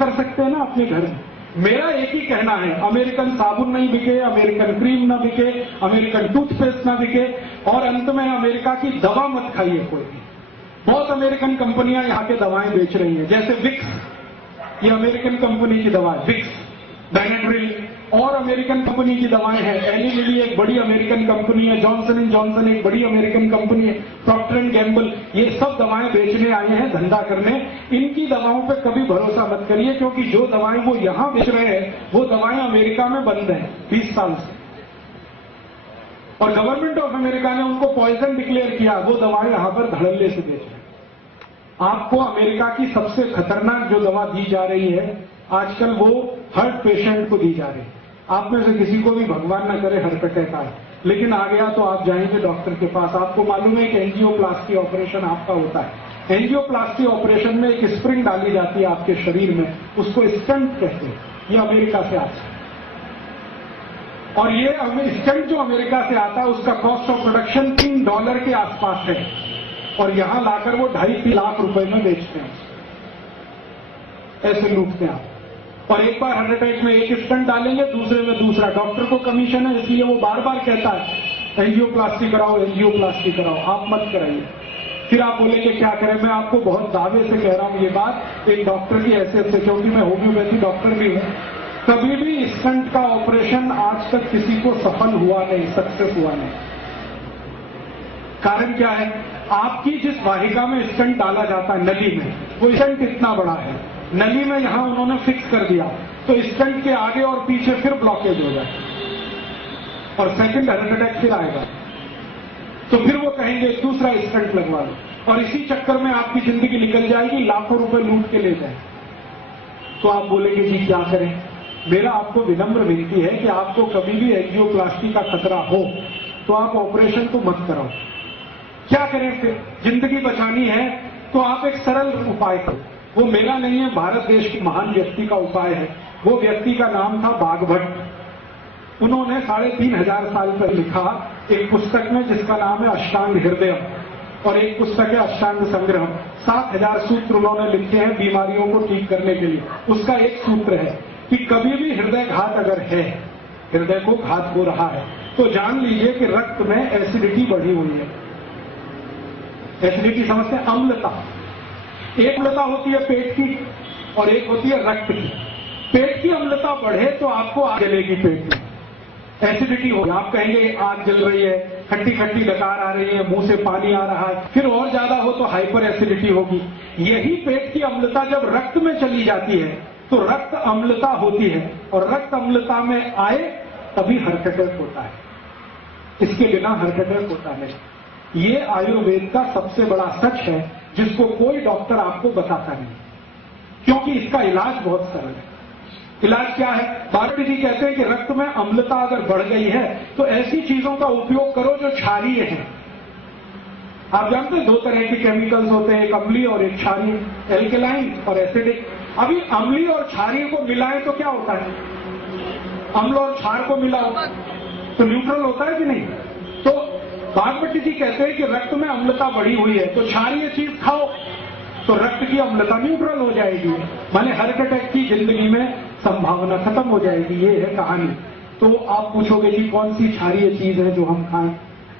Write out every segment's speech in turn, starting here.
कर सकते हैं ना अपने घर में। मेरा एक ही कहना है, अमेरिकन साबुन नहीं बिके, अमेरिकन क्रीम ना बिके, अमेरिकन टूथपेस्ट ना बिके, और अंत में अमेरिका की दवा मत खाइए कोई भी। बहुत अमेरिकन कंपनियां यहाँ के दवाएं बेच रही हैं, जैसे विक्स, ये अमेरिकन कंपनी की दवा है विक्स, बेनेड्रिल, और अमेरिकन कंपनी की दवाएं हैं, एली लिली एक बड़ी अमेरिकन कंपनी है, जॉनसन एंड जॉनसन एक बड़ी अमेरिकन कंपनी है, प्रॉक्टर एंड गैम्बल, ये सब दवाएं बेचने आए हैं, धंधा करने। इनकी दवाओं पे कभी भरोसा मत करिए, क्योंकि जो दवाएं वो यहां बेच रहे हैं वो दवाएं अमेरिका में बंद हैं 20 साल से, और गवर्नमेंट ऑफ अमेरिका ने उनको पॉइजन डिक्लेयर किया, वो दवाएं यहां पर धड़ल्ले से बेच रहे हैं। आपको अमेरिका की सबसे खतरनाक जो दवा दी जा रही है आजकल, वो हार्ट पेशेंट को दी जा रही है। आप में से किसी को भी भगवान ना करे हार्ट अटैक आए, लेकिन आ गया तो आप जाएंगे डॉक्टर के पास, आपको मालूम है कि एंजियोप्लास्टी ऑपरेशन आपका होता है। एंजियोप्लास्टी ऑपरेशन में एक स्प्रिंग डाली जाती है आपके शरीर में, उसको स्टंट कहते हैं, ये अमेरिका से आता है। और ये स्टंट जो अमेरिका से आता है उसका कॉस्ट ऑफ प्रोडक्शन $3 के आसपास है, और यहां लाकर वो 2.5-3 लाख रुपए में बेचते हैं, ऐसे लूटते हैं आप। और एक बार हार्ट अटैक में एक स्टंट डालेंगे, दूसरे में दूसरा। डॉक्टर को कमीशन है, इसलिए वो बार बार कहता है एंजियोप्लास्टी कराओ, एंजियोप्लास्टी कराओ, आप मत कराइए। फिर आप बोलेंगे क्या करें। मैं आपको बहुत दावे से कह रहा हूं ये बात, एक डॉक्टर की हैसियत से, क्योंकि मैं होम्योपैथी डॉक्टर भी हूं, कभी भी स्टंट का ऑपरेशन आज तक किसी को सफल हुआ नहीं, सक्सेस हुआ नहीं। कारण क्या है? आपकी जिस वाहिका में स्टंट डाला जाता है नली में, वो स्टंट इतना बड़ा है, नली में यहां उन्होंने फिक्स कर दिया, तो स्टंट के आगे और पीछे फिर ब्लॉकेज हो जाए और सेकंड हार्ट अटैक फिर आएगा, तो फिर वो कहेंगे दूसरा स्टंट लगवा लो, और इसी चक्कर में आपकी जिंदगी निकल जाएगी, लाखों रुपए लूट के ले जाए। तो आप बोलेंगे जी क्या करें? मेरा आपको विनम्र विनती है कि आपको कभी भी एंजियोप्लास्टी का खतरा हो तो आप ऑपरेशन तो मत कराओ। क्या करें फिर? जिंदगी बचानी है तो आप एक सरल उपाय करो। वो मेरा नहीं है, भारत देश के महान व्यक्ति का उपाय है। वो व्यक्ति का नाम था बाघभट्ट। उन्होंने 3500 साल पहले लिखा एक पुस्तक में जिसका नाम है अष्टांग हृदय, और एक पुस्तक है अष्टांग संग्रह। 7000 सूत्र उन्होंने लिखे हैं बीमारियों को ठीक करने के लिए। उसका एक सूत्र है कि कभी भी हृदय घात अगर है, हृदय को घात हो रहा है, तो जान लीजिए कि रक्त में एसिडिटी बढ़ी हुई है। एसिडिटी समझते हैं? अम्लता। एक अम्लता होती है पेट की और एक होती है रक्त की। पेट की अम्लता बढ़े तो आपको आग जलेगी, पेट में एसिडिटी होगी, आप कहेंगे आग जल रही है, खट्टी खट्टी डकार आ रही है, मुंह से पानी आ रहा है। फिर और ज्यादा हो तो हाइपर एसिडिटी होगी। यही पेट की अम्लता जब रक्त में चली जाती है तो रक्त अम्लता होती है, और रक्त अम्लता में आए तभी हार्ट अटैक होता है। इसके बिना हार्ट अटैक होता नहीं। ये आयुर्वेद का सबसे बड़ा सच है जिसको कोई डॉक्टर आपको बताता नहीं, क्योंकि इसका इलाज बहुत सरल है। इलाज क्या है? भारती जी कहते हैं कि रक्त में अम्लता अगर बढ़ गई है तो ऐसी चीजों का उपयोग करो जो क्षारीय है। आप जानते हैं 2 तरह के केमिकल्स होते हैं, एक अम्लीय और एक क्षारीय, एल्केलाइन और एसिडिक। अभी अम्लीय और क्षारीय को मिलाएं तो क्या होता है? अम्ल और क्षार को मिलाओ तो न्यूट्रल होता है कि नहीं? तो भागवती जी कहते हैं कि रक्त में अम्लता बढ़ी हुई है तो क्षारीय चीज खाओ तो रक्त की अम्लता न्यूट्रल हो जाएगी, माने हार्ट अटैक की जिंदगी में संभावना खत्म हो जाएगी। ये है कहानी। तो आप पूछोगे कि कौन सी क्षारीय चीज है जो हम खाएं?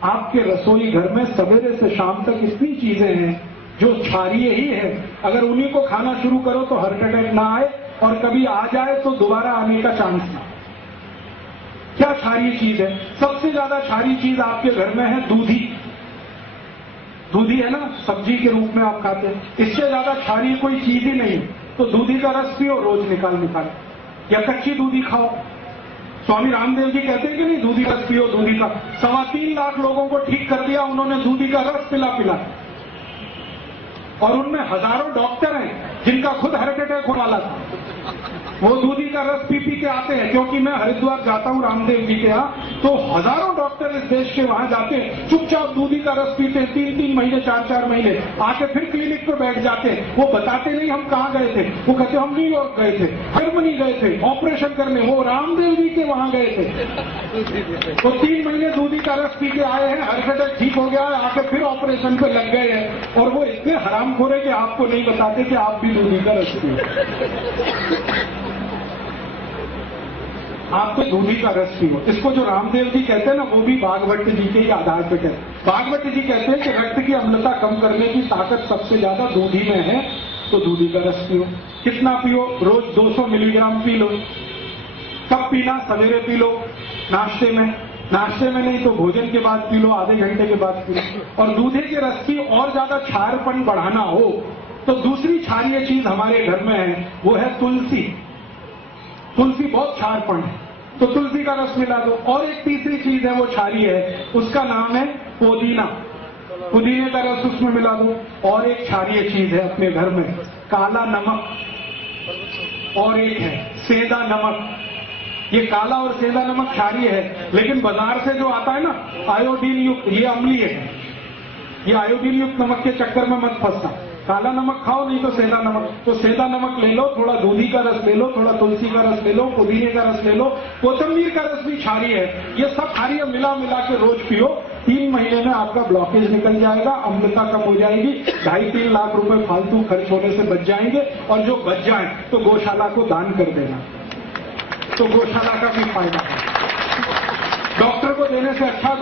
आपके रसोई घर में सवेरे से शाम तक इतनी चीजें हैं जो क्षारीय ही है। अगर उन्हीं को खाना शुरू करो तो हार्ट अटैक ना आए, और कभी आ जाए तो दोबारा आने का चांस ना। क्या क्षारीय चीज है? सबसे ज्यादा क्षारीय चीज आपके घर में है दूधी। दूधी है ना, सब्जी के रूप में आप खाते हैं। इससे ज्यादा क्षारीय कोई चीज ही नहीं। तो दूधी का रस पियो रोज निकाल निकाल, या कच्ची दूधी खाओ। स्वामी रामदेव जी कहते हैं कि नहीं, दूधी रस पियो, दूधी का 3.25 लाख लोगों को ठीक कर दिया उन्होंने दूधी का रस पिला पिला। और उनमें हजारों डॉक्टर हैं जिनका खुद हार्ट अटैक होने वाला था, वो दूधी का रस पी पी के आते हैं। क्योंकि मैं हरिद्वार जाता हूं रामदेव जी के यहाँ, तो हजारों डॉक्टर इस देश के वहां जाते हैं, चुपचाप दूधी का रस पीते हैं 3-3 महीने 4-4 महीने, आके फिर क्लिनिक पर बैठ जाते हैं। वो बताते नहीं हम कहाँ गए थे, वो कहते हम न्यूयॉर्क गए थे, जर्मनी गए थे ऑपरेशन करने, वो रामदेव जी के वहां गए थे। वो 3 महीने दूधी का रस पी के आए हैं, हार्ट अटैक ठीक हो गया है, आके फिर ऑपरेशन पे लग गए हैं। और वो इतने हराम हरामखोर है कि आपको नहीं बताते कि आप भी दूधी का रस पियो। आप तो दूधी का रस पियो। इसको जो रामदेव जी कहते हैं ना, वो भी बागभट्ट जी के ही आधार पे कहते हैं। बागभट्ट जी कहते हैं कि रक्त की अम्लता कम करने की ताकत सबसे ज्यादा दूधी में है, तो दूधी का रस पियो। कितना पियो? रोज 200 मिलीग्राम पी लो। कब पीना? सवेरे पी लो, नाश्ते में। नाश्ते में नहीं तो भोजन के बाद पी लो, आधे घंटे के बाद पी लो। और दूधे के रस की और ज्यादा क्षारपन बढ़ाना हो तो दूसरी क्षारीय चीज हमारे घर में है, वो है तुलसी। तुलसी बहुत क्षारपन है, तो तुलसी का रस मिला दो। और एक तीसरी चीज है, वो क्षारीय है, उसका नाम है पुदीना। पुदीने का रस उसमें मिला दो। और एक क्षारीय चीज है अपने घर में, काला नमक। और एक है सेंधा नमक। ये काला और सेंधा नमक क्षारीय है, लेकिन बाजार से जो आता है ना आयोडीन युक्त, ये अम्लीय है। ये आयोडीन युक्त नमक के चक्कर में मत फंसना। काला नमक खाओ, नहीं तो सेंधा नमक। तो सेंधा नमक ले लो, थोड़ा दूधी का रस ले लो, थोड़ा तुलसी का रस ले लो, पुदीने का रस ले लो, कोतंबीर का रस भी क्षारीय है। ये सब क्षारीय मिला मिला के रोज पियो। 3 महीने में आपका ब्लॉकेज निकल जाएगा, अम्लता कम हो जाएगी, 2.5-3 लाख रुपए फालतू खर्च होने से बच जाएंगे। और जो बच जाए तो गौशाला को दान कर देना, तो गौशाला का भी फायदा है। डॉक्टर को देने से अच्छा